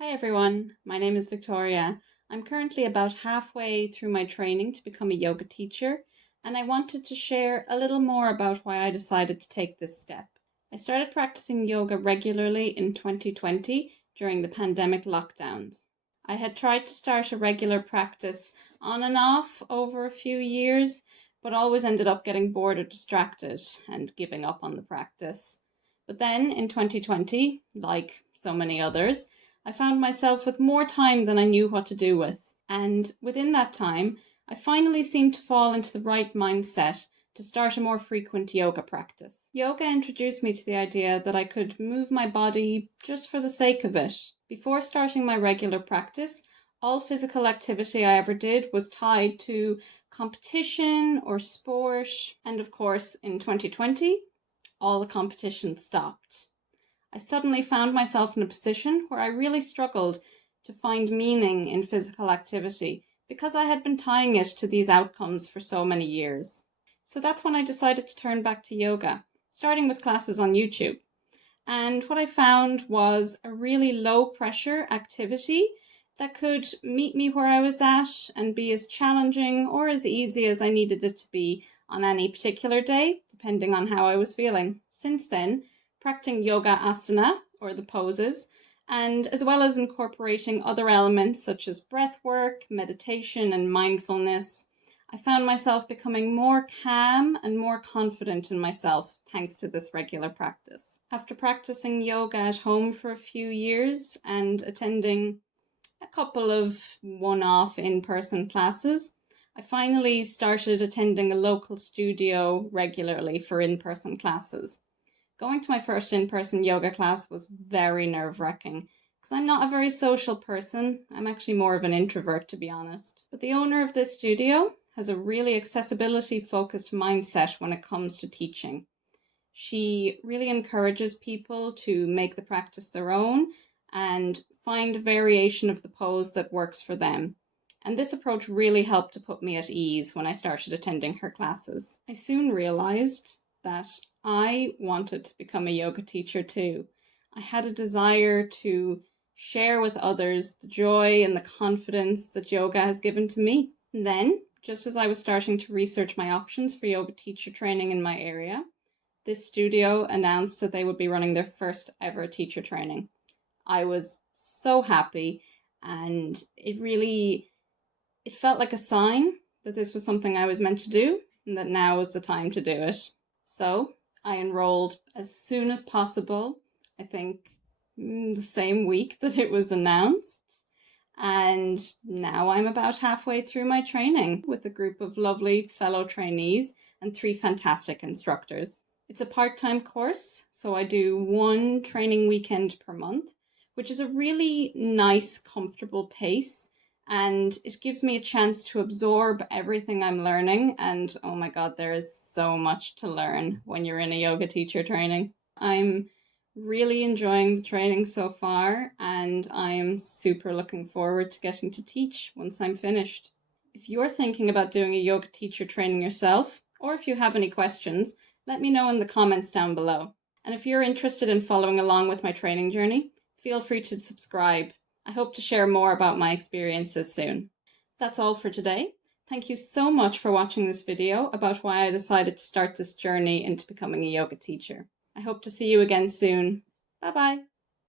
Hi everyone, my name is Victoria. I'm currently about halfway through my training to become a yoga teacher, and I wanted to share a little more about why I decided to take this step. I started practicing yoga regularly in 2020 during the pandemic lockdowns. I had tried to start a regular practice on and off over a few years, but always ended up getting bored or distracted and giving up on the practice. But then in 2020, like so many others, I found myself with more time than I knew what to do with. And within that time, I finally seemed to fall into the right mindset to start a more frequent yoga practice. Yoga introduced me to the idea that I could move my body just for the sake of it. Before starting my regular practice, all physical activity I ever did was tied to competition or sport. And of course, in 2020, all the competition stopped. I suddenly found myself in a position where I really struggled to find meaning in physical activity because I had been tying it to these outcomes for so many years. So that's when I decided to turn back to yoga, starting with classes on YouTube. And what I found was a really low pressure activity that could meet me where I was at and be as challenging or as easy as I needed it to be on any particular day, depending on how I was feeling. Since then, practicing yoga asana, or the poses, and as well as incorporating other elements such as breath work, meditation, and mindfulness, I found myself becoming more calm and more confident in myself thanks to this regular practice. After practicing yoga at home for a few years and attending a couple of one-off in-person classes, I finally started attending a local studio regularly for in-person classes. Going to my first in-person yoga class was very nerve-wracking because I'm not a very social person. I'm actually more of an introvert, to be honest. But the owner of this studio has a really accessibility-focused mindset when it comes to teaching. She really encourages people to make the practice their own and find a variation of the pose that works for them. And this approach really helped to put me at ease when I started attending her classes. I soon realized that I wanted to become a yoga teacher too. I had a desire to share with others the joy and the confidence that yoga has given to me. And then, just as I was starting to research my options for yoga teacher training in my area, this studio announced that they would be running their first ever teacher training. I was so happy, and it felt like a sign that this was something I was meant to do and that now was the time to do it. So I enrolled as soon as possible, I think the same week that it was announced. And now I'm about halfway through my training with a group of lovely fellow trainees and 3 fantastic instructors. It's a part-time course, so I do 1 training weekend per month, which is a really nice, comfortable pace. And it gives me a chance to absorb everything I'm learning. And oh my God, there is so much to learn when you're in a yoga teacher training. I'm really enjoying the training so far, and I'm super looking forward to getting to teach once I'm finished. If you're thinking about doing a yoga teacher training yourself, or if you have any questions, let me know in the comments down below. And if you're interested in following along with my training journey, feel free to subscribe. I hope to share more about my experiences soon. That's all for today. Thank you so much for watching this video about why I decided to start this journey into becoming a yoga teacher. I hope to see you again soon. Bye bye.